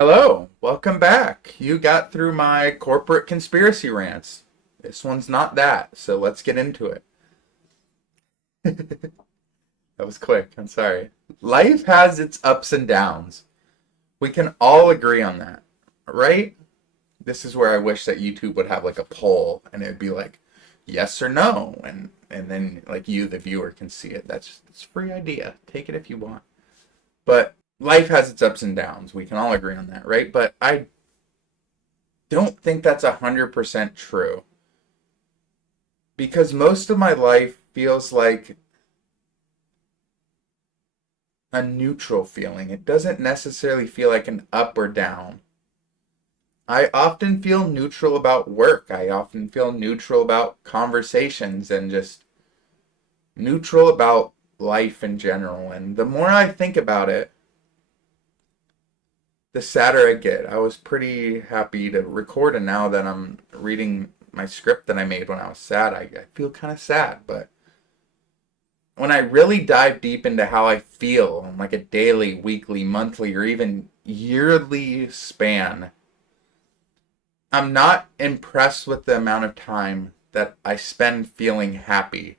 Hello, welcome back. You got through my corporate conspiracy rants. This one's not that, so let's get into it. That was quick, I'm sorry. Life has its ups and downs. We can all agree on that, right? This is where I wish that YouTube would have like a poll and it would be like yes or no and then like you the viewer can see it. It's a free idea. Take it if you want. But life has its ups and downs. We can all agree on that, right? But I don't think that's 100% true because most of my life feels like a neutral feeling. It doesn't necessarily feel like an up or down. I often feel neutral about work. I often feel neutral about conversations and just neutral about life in general. And the more I think about it, the sadder I get. I was pretty happy to record, and now that I'm reading my script that I made when I was sad, I feel kind of sad. But when I really dive deep into how I feel on like a daily, weekly, monthly, or even yearly span, I'm not impressed with the amount of time that I spend feeling happy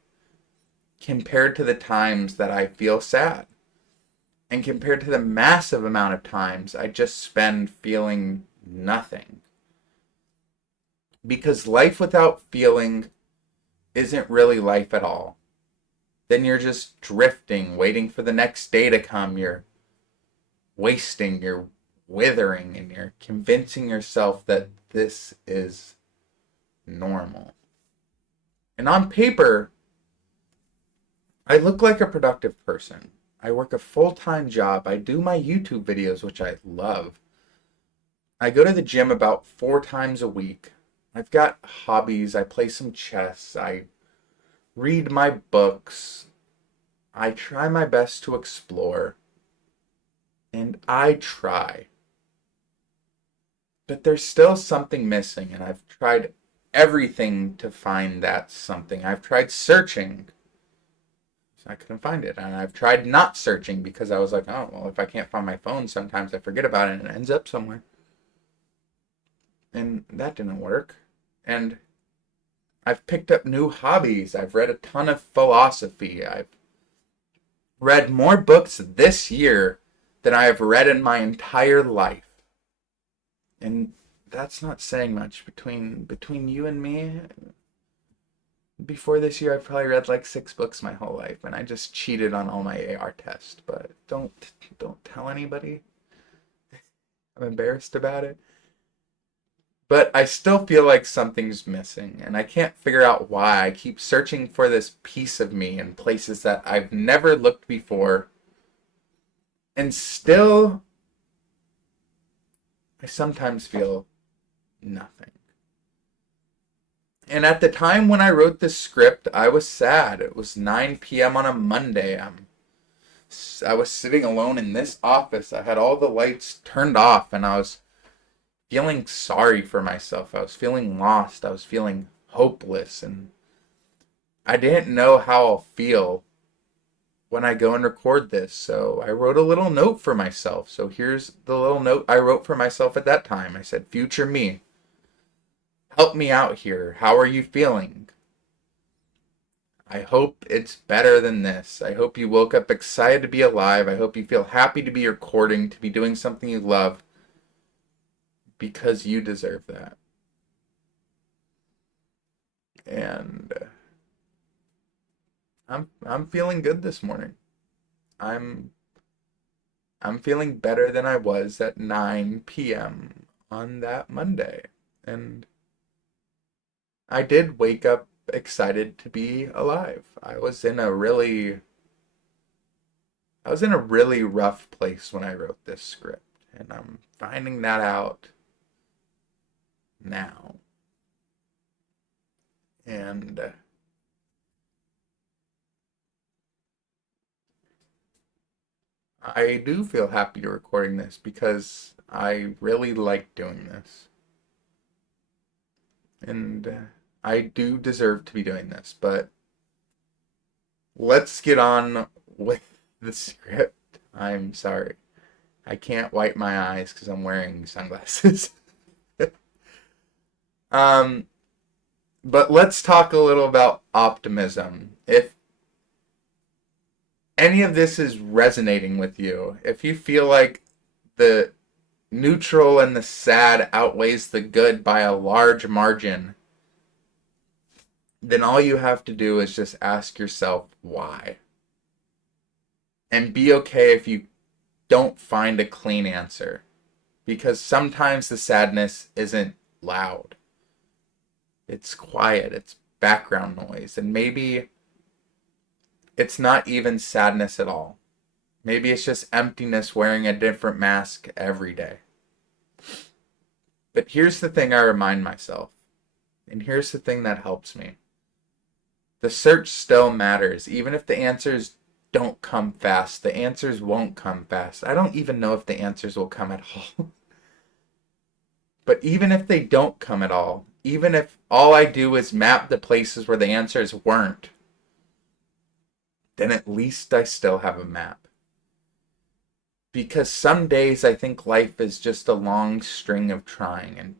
compared to the times that I feel sad. And compared to the massive amount of times I just spend feeling nothing. Because life without feeling isn't really life at all. Then you're just drifting, waiting for the next day to come. You're wasting, you're withering, and you're convincing yourself that this is normal. And on paper, I look like a productive person. I work a full time job. I do my YouTube videos, which I love. I go to the gym about 4 times a week. I've got hobbies. I play some chess. I read my books. I try my best to explore. And I try. But there's still something missing, and I've tried everything to find that something. I've tried searching. So I couldn't find it. And I've tried not searching because I was like, oh, well, if I can't find my phone, sometimes I forget about it and it ends up somewhere. And that didn't work. And I've picked up new hobbies. I've read a ton of philosophy. I've read more books this year than I have read in my entire life. And that's not saying much between you and me. Before this year, I've probably read like 6 books my whole life, and I just cheated on all my AR tests. But don't tell anybody. I'm embarrassed about it. But I still feel like something's missing, and I can't figure out why. I keep searching for this piece of me in places that I've never looked before, and still, I sometimes feel nothing. And at the time when I wrote this script, I was sad. It was 9 p.m. on a Monday. I was sitting alone in this office. I had all the lights turned off, and I was feeling sorry for myself. I was feeling lost. I was feeling hopeless, and I didn't know how I'll feel when I go and record this. So I wrote a little note for myself. So here's the little note I wrote for myself at that time. I said, "Future me, help me out here. How are you feeling? I hope it's better than this. I hope you woke up excited to be alive. I hope you feel happy to be recording, to be doing something you love, because you deserve that." And I'm feeling good this morning. I'm I'm feeling better than I was at 9 p.m. on that Monday. And I did wake up excited to be alive. I was in a really rough place when I wrote this script, and I'm finding that out now. And I do feel happy to recording this because I really like doing this. And I do deserve to be doing this, but let's get on with the script. I'm sorry. I can't wipe my eyes because I'm wearing sunglasses. um, but let's talk a little about optimism. If any of this is resonating with you, if you feel like the neutral and the sad outweighs the good by a large margin, then all you have to do is just ask yourself why. And be okay if you don't find a clean answer. Because sometimes the sadness isn't loud. It's quiet, it's background noise. And maybe it's not even sadness at all. Maybe it's just emptiness wearing a different mask every day. But here's the thing I remind myself. And here's the thing that helps me. The search still matters. Even if the answers don't come fast, the answers won't come fast. I don't even know if the answers will come at all. But even if they don't come at all, even if all I do is map the places where the answers weren't, then at least I still have a map. Because some days I think life is just a long string of trying and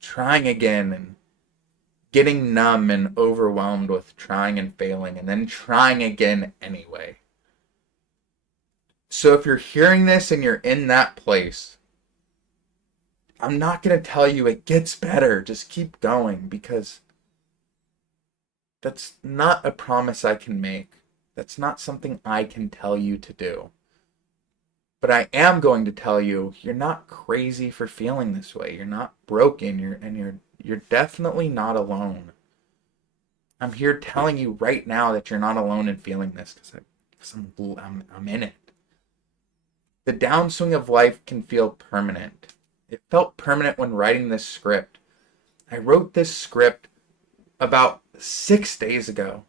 trying again and getting numb and overwhelmed with trying and failing and then trying again anyway. So if you're hearing this and you're in that place, I'm not going to tell you it gets better. Just keep going, because that's not a promise I can make. That's not something I can tell you to do. But I am going to tell you, you're not crazy for feeling this way. You're not broken. You're definitely not alone. I'm here telling you right now that you're not alone in feeling this, because I'm in it. The downswing of life can feel permanent. It felt permanent when writing this script. I wrote this script about 6 days ago.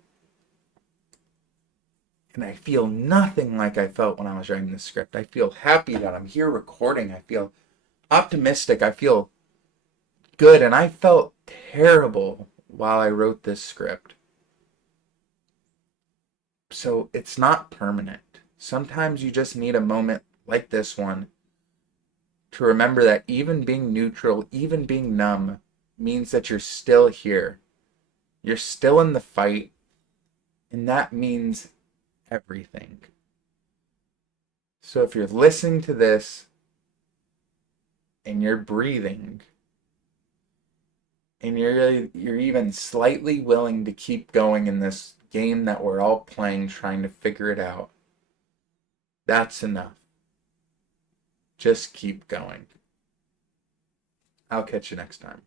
And I feel nothing like I felt when I was writing this script. I feel happy that I'm here recording. I feel optimistic. I feel good. And I felt terrible while I wrote this script. So it's not permanent. Sometimes you just need a moment like this one to remember that even being neutral, even being numb, means that you're still here. You're still in the fight. And that means everything. So if you're listening to this and you're breathing and you're even slightly willing to keep going in this game that we're all playing, trying to figure it out, that's enough. Just keep going. I'll catch you next time.